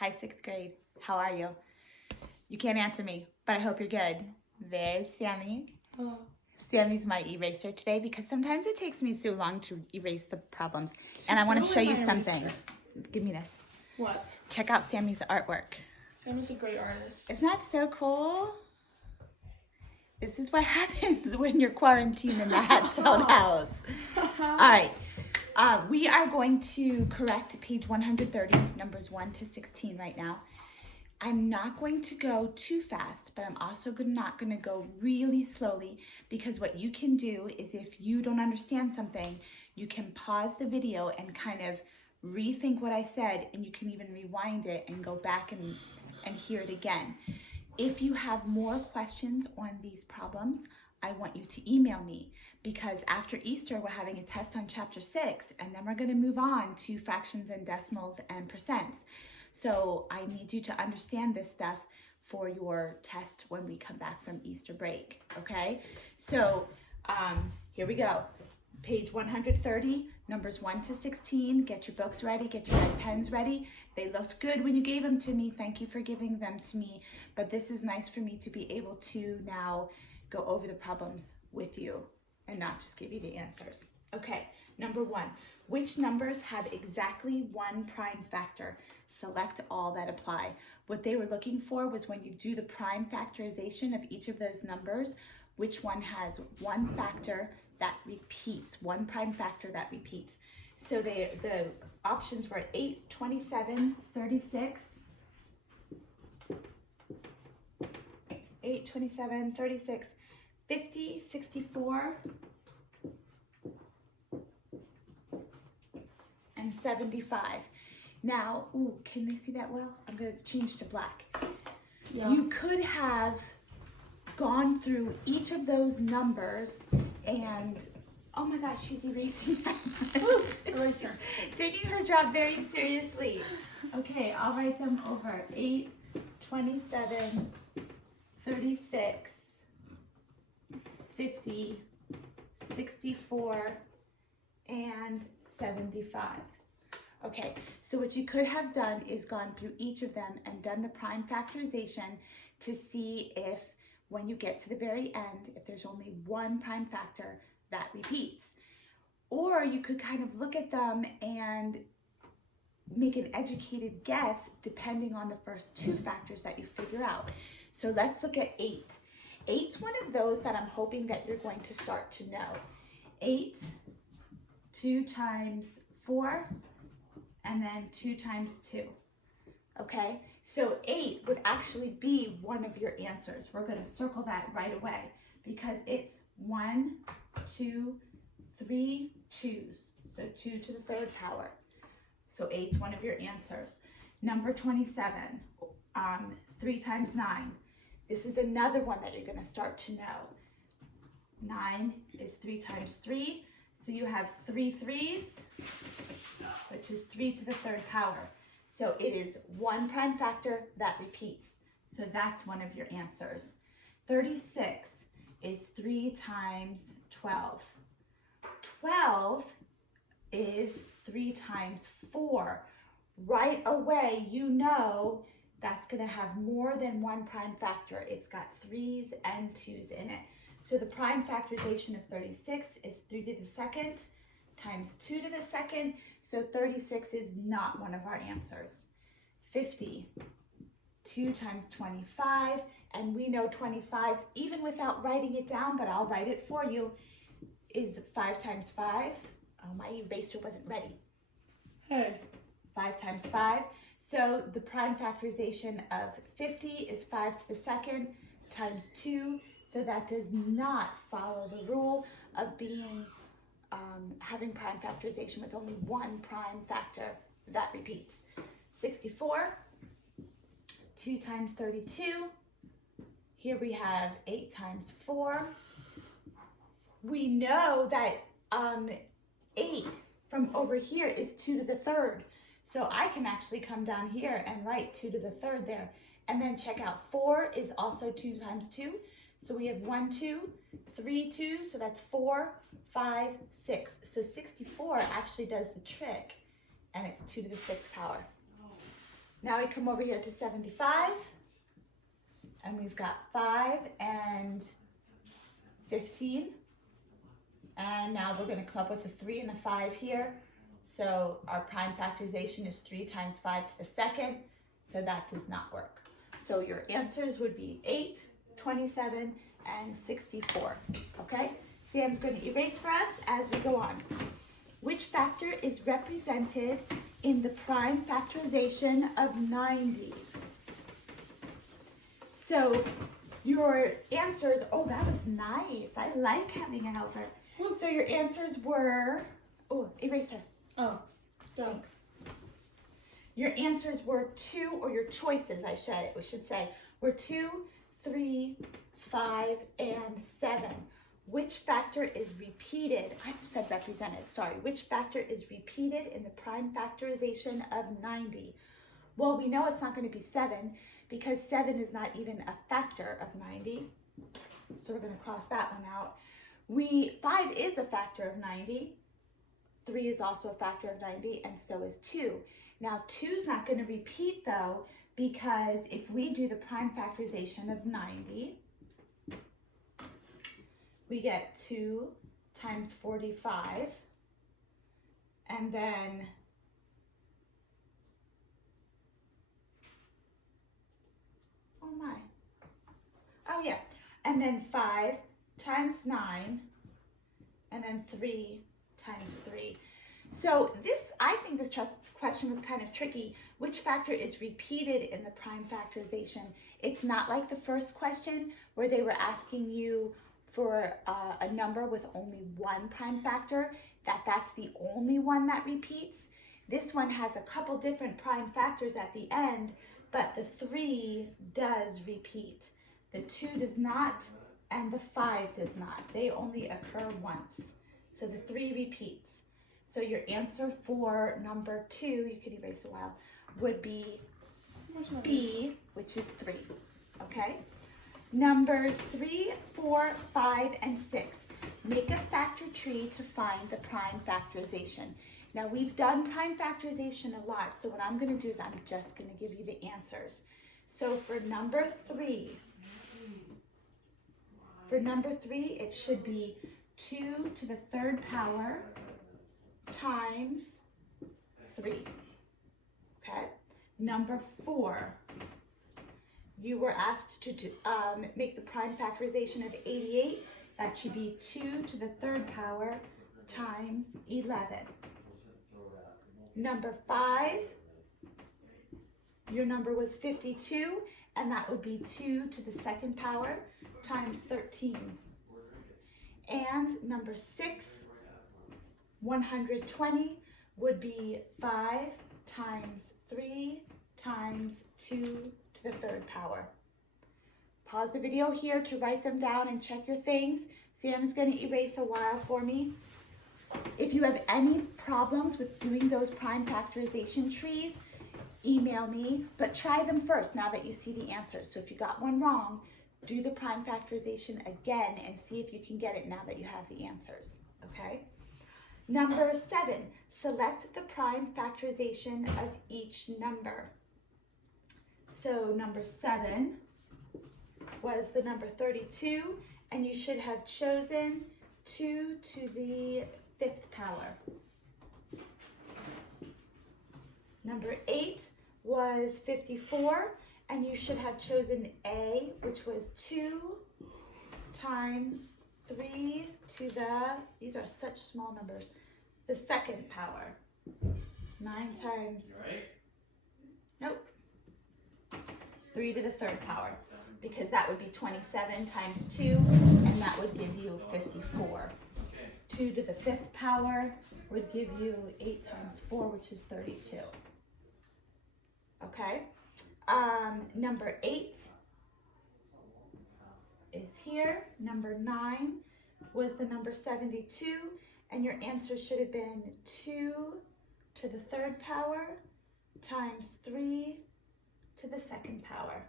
Hi, 6th grade. How are you? You can't answer me, but I hope you're good. There's Sammy. Oh. Sammy's my eraser today because sometimes it takes me so long to erase the problems. And I want to show you something. Give me this. What? Check out Sammy's artwork. Sammy's a great artist. Isn't that so cool? This is what happens when you're quarantined in the Hatzfeld house. All right. We are going to correct page 130, numbers 1 to 16 right now. I'm not going to go too fast, but I'm also not going to go really slowly, because what you can do is, if you don't understand something, you can pause the video and kind of rethink what I said, and you can even rewind it and go back and hear it again. If you have more questions on these problems, I want you to email me, because after Easter, we're having a test on chapter 6, and then we're going to move on to fractions and decimals and percents. So I need you to understand this stuff for your test when we come back from Easter break, okay? So here we go. Page 130, numbers 1 to 16. Get your books ready, get your red pens ready. They looked good when you gave them to me. Thank you for giving them to me. But this is nice for me to be able to now go over the problems with you and not just give you the answers. Okay, number 1. Which numbers have exactly one prime factor? Select all that apply. What they were looking for was, when you do the prime factorization of each of those numbers, which one has one factor that repeats, one prime factor that repeats. So the options were 8, 27, 36, 8, 27, 36, 50, 64, and 75. Now, ooh, can they see that well? I'm going to change to black. Yeah. You could have gone through each of those numbers and, oh my gosh, she's erasing that. Eraser. Taking her job very seriously. Okay, I'll write them over. 8, 27, 36, 50, 64, and 75. Okay, so what you could have done is gone through each of them and done the prime factorization to see if, when you get to the very end, if there's only one prime factor that repeats. Or you could kind of look at them and make an educated guess depending on the first two factors that you figure out. So let's look at 8. 8's one of those that I'm hoping that you're going to start to know. 8, 2 times 4, and then 2 times 2. Okay, so 8 would actually be one of your answers. We're going to circle that right away, because it's 1, 2, 3 2's. So 2 to the 3rd power. So 8's one of your answers. Number 27, 3 times 9. This is another one that you're going to start to know. 9 is 3 times 3. So you have 3 3's, which is 3 to the 3rd power. So it is one prime factor that repeats. So that's one of your answers. 36 is 3 times 12. 12 is 3 times 4. Right away, you know that's going to have more than one prime factor. It's got 3's and 2's in it. So the prime factorization of 36 is 3 to the 2nd times 2 to the 2nd. So 36 is not one of our answers. 50, 2 times 25. And we know 25, even without writing it down, but I'll write it for you, is 5 times 5. Oh, my eraser wasn't ready. Hey. 5 times 5. So the prime factorization of 50 is 5 to the 2nd times 2. So that does not follow the rule of being having prime factorization with only one prime factor that repeats. 64, 2 times 32. Here we have 8 times 4. We know that 8 from over here is 2 to the 3rd. So I can actually come down here and write 2 to the 3rd there. And then check out 4 is also 2 times 2. So we have 1, 2, 3, 2, so that's 4, 5, 6. So 64 actually does the trick, and it's 2 to the 6th power. Now we come over here to 75, and we've got 5 and 15. And now we're going to come up with a 3 and a 5 here. So our prime factorization is 3 times 5 to the second, so that does not work. So your answers would be 8, 27, and 64, okay? Sam's going to erase for us as we go on. Which factor is represented in the prime factorization of 90? So your answers, oh, that was nice. I like having a helper. So your answers were, oh, eraser. Oh, Thanks. Your answers were 2, or your choices, we should say, were 2, 3, 5, and 7. Which factor is repeated? I said represented, sorry. Which factor is repeated in the prime factorization of 90? Well, we know it's not going to be 7 because 7 is not even a factor of 90. So we're going to cross that one out. 5 is a factor of 90. 3 is also a factor of 90, and so is 2. Now, 2 is not going to repeat, though, because if we do the prime factorization of 90, we get 2 times 45, and then oh my, oh yeah, and then 5 times 9, and then 3 times 3. So this, I think this question was kind of tricky. Which factor is repeated in the prime factorization? It's not like the first question where they were asking you for a number with only one prime factor, that's the only one that repeats. This one has a couple different prime factors at the end, but the 3 does repeat. The 2 does not, and the 5 does not. They only occur once. So the 3 repeats. So your answer for number 2, you could erase a while, would be B, which is 3, okay? Numbers 3, 4, 5, and 6. Make a factor tree to find the prime factorization. Now we've done prime factorization a lot, so what I'm going to do is I'm just going to give you the answers. So for number 3, it should be 2 to the 3rd power times 3. Okay. Number 4, you were asked to make the prime factorization of 88. That should be 2 to the 3rd power times 11. Number 5, your number was 52, and that would be 2 to the 2nd power times 13. And number 6, 120 would be 5 times 3 times 2 to the 3rd power. Pause the video here to write them down and check your things. Sam's going to erase a while for me. If you have any problems with doing those prime factorization trees, email me, but try them first now that you see the answers. So if you got one wrong, do the prime factorization again and see if you can get it now that you have the answers, okay? Number 7, select the prime factorization of each number. So number 7 was the number 32, and you should have chosen 2 to the 5th power. Number 8 was 54, and you should have chosen A, which was 2 times 3 to the, these are such small numbers, the 2nd power. 9 times, nope, 3 to the 3rd power, because that would be 27 times 2, and that would give you 54. 2 to the 5th power would give you 8 times 4, which is 32. Okay, number 8 is here. Number 9 was the number 72, and your answer should have been 2 to the 3rd power times 3 to the 2nd power.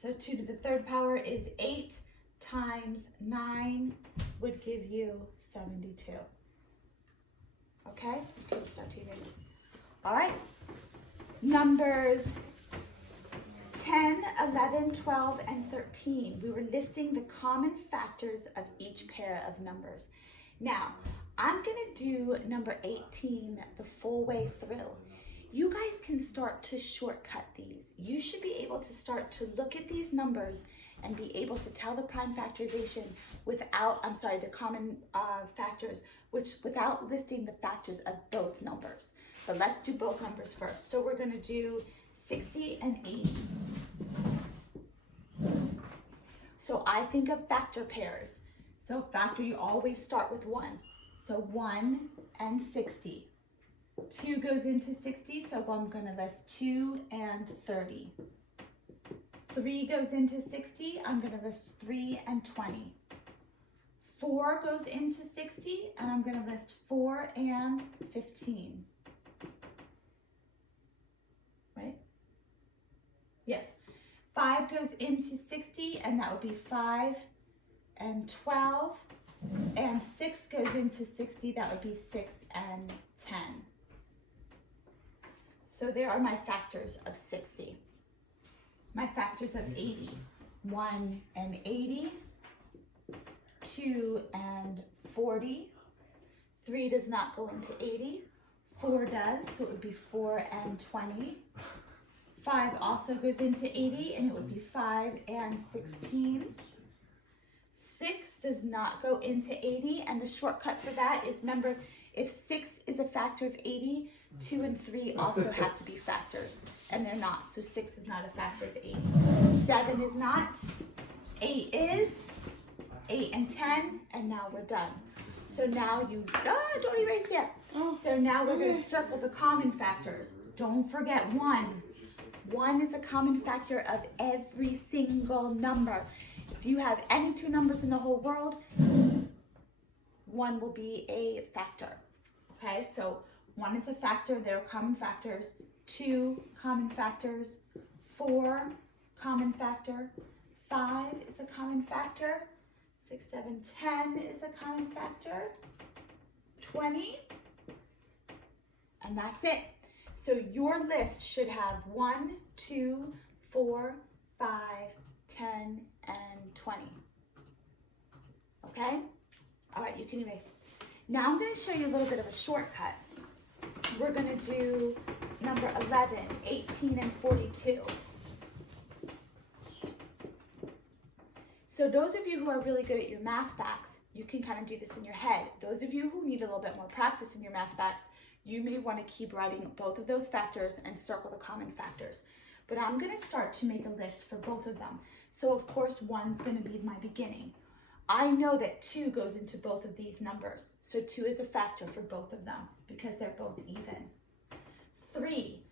So 2 to the 3rd power is 8 times 9 would give you 72. Okay, start to erase. All right. numbers 10, 11, 12, and 13. We were listing the common factors of each pair of numbers. Now, I'm going to do number 18 the full way through. You guys can start to shortcut these. You should be able to start to look at these numbers and be able to tell the prime factorization without, the common factors, without listing the factors of both numbers. But let's do both numbers first. So we're going to do 60 and 80. So I think of factor pairs. So factor, you always start with 1. So 1 and 60. 2 goes into 60, so I'm going to list 2 and 30. 3 goes into 60, I'm going to list 3 and 20. 4 goes into 60, and I'm going to list 4 and 15. Right? Yes. 5 goes into 60, and that would be 5 and 12. And 6 goes into 60, that would be 6 and 10. So there are my factors of 60. My factors of 80. 1 and 80. 2 and 40. 3 does not go into 80. 4 does, so it would be 4 and 20. 5 also goes into 80, and it would be 5 and 16. 6 does not go into 80, and the shortcut for that is, remember, if 6 is a factor of 80, 2 and 3 also have to be factors, and they're not, so 6 is not a factor of 80. 7 is not, 8 is, 8 and 10, and now we're done. So now don't erase yet. So now we're going to circle the common factors. Don't forget 1. 1 is a common factor of every single number. If you have any 2 numbers in the whole world, 1 will be a factor. Okay, so 1 is a factor, they're common factors. 2 common factors. 4 common factor. 5 is a common factor. 6, 7, 10 is a common factor. 20, and that's it. So your list should have 1, 2, 4, 5, 10, and 20. Okay? All right, you can erase. Now I'm going to show you a little bit of a shortcut. We're going to do number 11, 18, and 42. So those of you who are really good at your math facts, you can kind of do this in your head. Those of you who need a little bit more practice in your math facts, you may want to keep writing both of those factors and circle the common factors. But I'm going to start to make a list for both of them. So of course, 1's going to be my beginning. I know that 2 goes into both of these numbers. So 2 is a factor for both of them because they're both even. 3,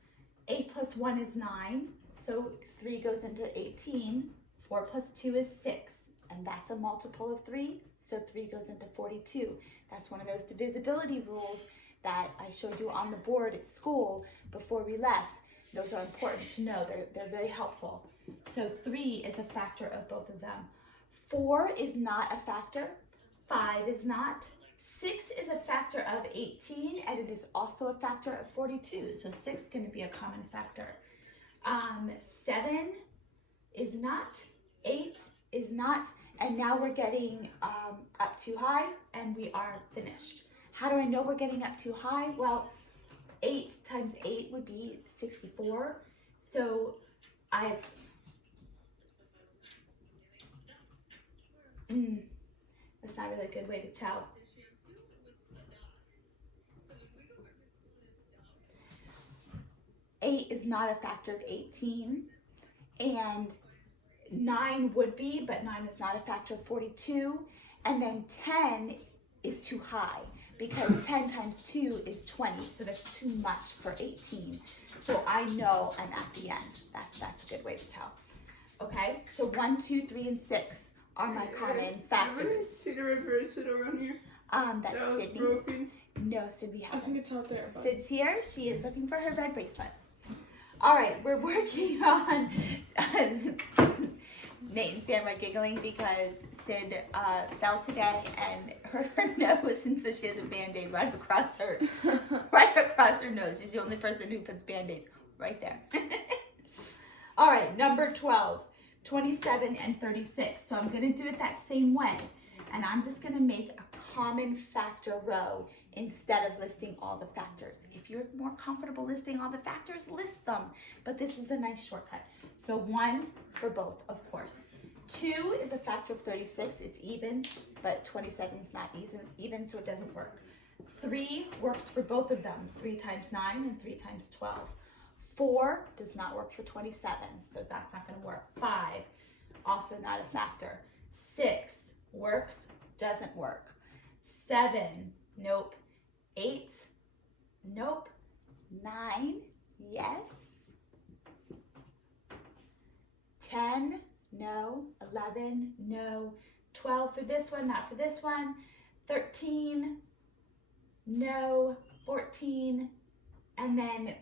8 plus 1 is 9. So 3 goes into 18. 4 plus 2 is 6. And that's a multiple of 3. So 3 goes into 42. That's one of those divisibility rules that I showed you on the board at school before we left. Those are important to know. They're very helpful. So 3 is a factor of both of them. 4 is not a factor. 5 is not. 6 is a factor of 18, and it is also a factor of 42. So 6 is going to be a common factor. 7 is not. 8 is not. And now we're getting up too high, and we are finished. How do I know we're getting up too high? Well, 8 times 8 would be 64. So that's not really a good way to tell. Eight is not a factor of 18, and 9 would be, but 9 is not a factor of 42, and then 10 is too high because 10 times 2 is 20, so that's too much for 18. So I know I'm at the end. That's a good way to tell. Okay, so 1, 2, 3, and 6 are my common factors. See the reverse it around here? That's That was Sydney. broken. No, Sydney I think hasn't. it's out there. But... Sid's here. She is looking for her red bracelet. All right, we're working on. Nate and Sam are giggling because Sid fell today and hurt her nose, and so she has a Band-Aid right across her nose. She's the only person who puts Band-Aids right there. All right, number 12, 27 and 36. So I'm going to do it that same way. And I'm just going to make a common factor row instead of listing all the factors. If you're more comfortable listing all the factors, list them. But this is a nice shortcut. So 1 for both, of course. 2 is a factor of 36. It's even, but 27 is not even, so it doesn't work. 3 works for both of them. 3 times 9 and 3 times 12. 4 does not work for 27, so that's not going to work. 5, also not a factor. 6 works, doesn't work. 7, nope. 8, nope. 9, yes. 10, no. 11, no. 12 for this one, not for this one. 13, no. 14, and then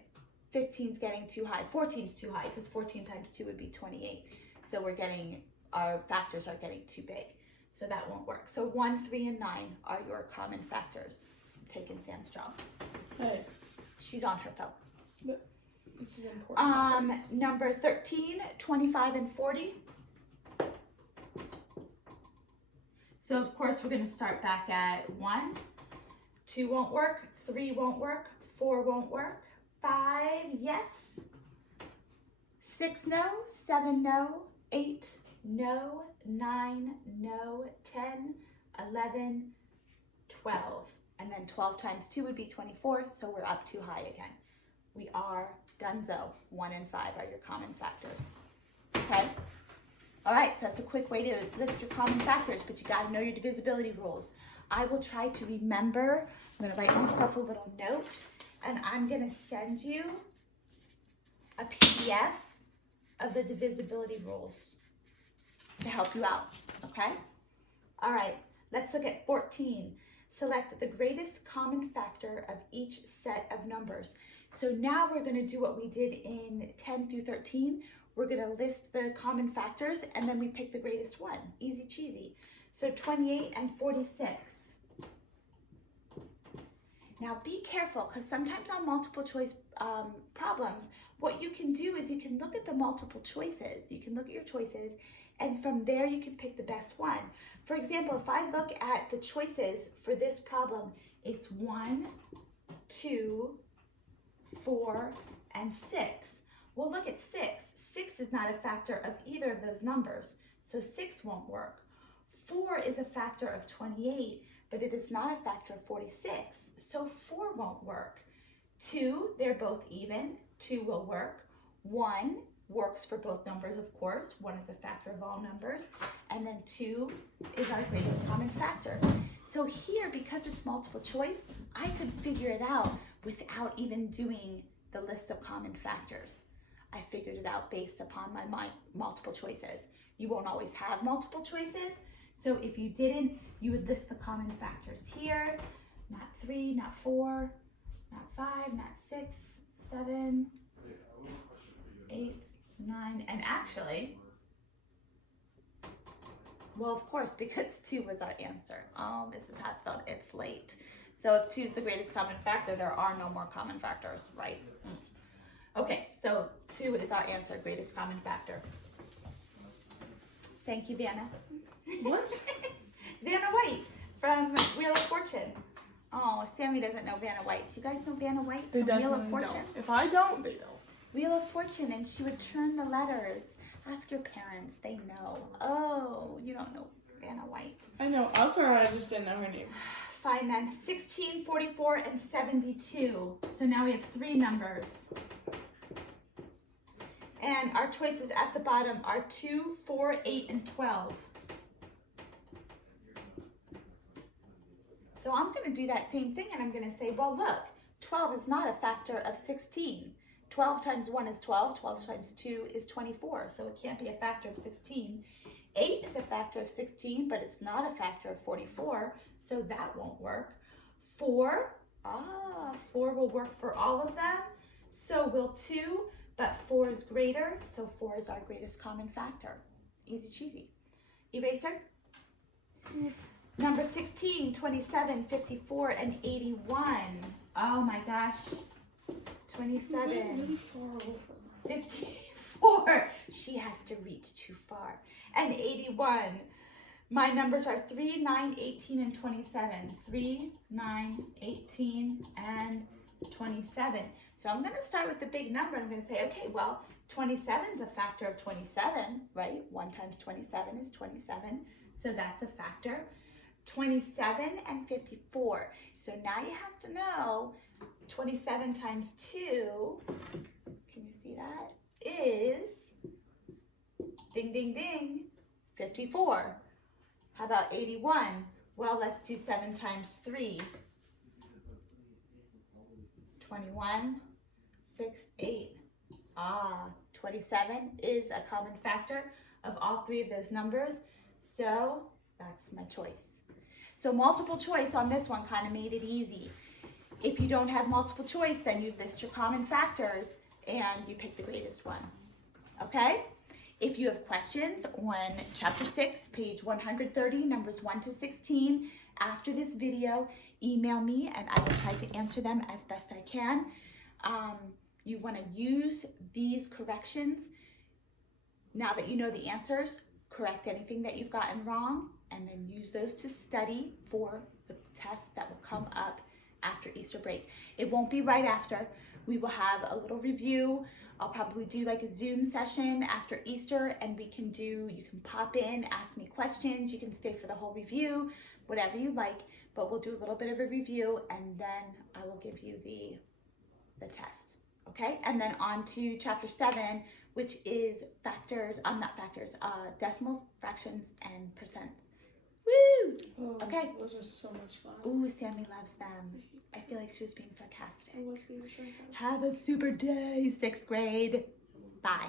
15 is getting too high. 14 is too high because 14 times 2 would be 28. So our factors are getting too big. So that won't work. So 1, 3, and 9 are your common factors. I'm taking Sam's job. Hey, She's on her phone. but this is important. Number 13, 25, and 40. So of course we're going to start back at 1. 2 won't work. 3 won't work. 4 won't work. 5, yes. 6, no. 7, no. 8, no. 9, no. 10, 11, 12. And then 12 times 2 would be 24, so we're up too high again. We are donezo. 1 and 5 are your common factors. Okay? All right, so that's a quick way to list your common factors, but you got to know your divisibility rules. I will try to remember. I'm going to write myself a little note, and I'm going to send you a PDF of the divisibility rules to help you out, okay? All right, let's look at 14. Select the greatest common factor of each set of numbers. So now we're going to do what we did in 10 through 13. We're going to list the common factors, and then we pick the greatest one. Easy cheesy. So 28 and 46. Now be careful, because sometimes on multiple choice problems, what you can do is you can look at the multiple choices. You can look at your choices, and from there you can pick the best one. For example, if I look at the choices for this problem, it's 1, 2, 4, and 6. Well, look at 6. 6 is not a factor of either of those numbers, so 6 won't work. 4 is a factor of 28, but it is not a factor of 46, so 4 won't work. 2, they're both even. 2 will work. 1 works for both numbers, of course. 1 is a factor of all numbers. And then 2 is our greatest common factor. So here, because it's multiple choice, I could figure it out without even doing the list of common factors. I figured it out based upon my multiple choices. You won't always have multiple choices. So if you didn't, you would list the common factors here. Not 3, not 4, not 5, not 6, 7, 8, 9, and actually, well, of course, because 2 was our answer. Oh, Mrs. Hatzfeld, it's late. So if 2 is the greatest common factor, there are no more common factors, right? Okay, so 2 is our answer, greatest common factor. Thank you, Vanna. What? Vanna White from Wheel of Fortune. Oh, Sammy doesn't know Vanna White. Do you guys know Vanna White They from Wheel of definitely Fortune? don't. If I don't, they don't. Wheel of Fortune, and she would turn the letters. Ask your parents, they know. Oh, you don't know Vanna White. I know of her, I just didn't know her name. Fine then. 16, 44, and 72. So now we have 3 numbers. And our choices at the bottom are 2, 4, 8, and 12. So I'm going to do that same thing, and I'm going to say, well, look, 12 is not a factor of 16. 12 times 1 is 12. 12 times 2 is 24, so it can't be a factor of 16. 8 is a factor of 16, but it's not a factor of 44, so that won't work. 4 will work for all of them. So will 2, but 4 is greater, so 4 is our greatest common factor. Easy cheesy. Eraser? Number 16, 27, 54, and 81. Oh my gosh. 27, Really far over. 54. She has to reach too far. And 81. My numbers are 3, 9, 18, and 27. 3, 9, 18, and 27. So I'm going to start with the big number. I'm going to say, okay, well, 27 is a factor of 27, right? 1 times 27 is 27. So that's a factor. 27 and 54. So now you have to know 27 times 2, can you see that, is, ding, ding, ding, 54. How about 81? Well, let's do 7 times 3. 21, 6, 8. 27 is a common factor of all 3 of those numbers. So that's my choice. So multiple choice on this one kind of made it easy. If you don't have multiple choice, then you list your common factors and you pick the greatest one. Okay? If you have questions on chapter 6, page 130, numbers 1 to 16, after this video, email me and I will try to answer them as best I can. You want to use these corrections. Now that you know the answers, correct anything that you've gotten wrong, and then use those to study for the tests that will come up after Easter break. It won't be right after. We will have a little review. I'll probably do like a Zoom session after Easter, and you can pop in, ask me questions, you can stay for the whole review, whatever you like, but we'll do a little bit of a review and then I will give you the tests, okay? And then on to chapter 7, which is decimals, fractions, and percents. Woo! Oh, Okay. Those are so much fun. Ooh, Sammy loves them. I feel like she was being sarcastic. I was being sarcastic. Have a super day, 6th grade. Bye.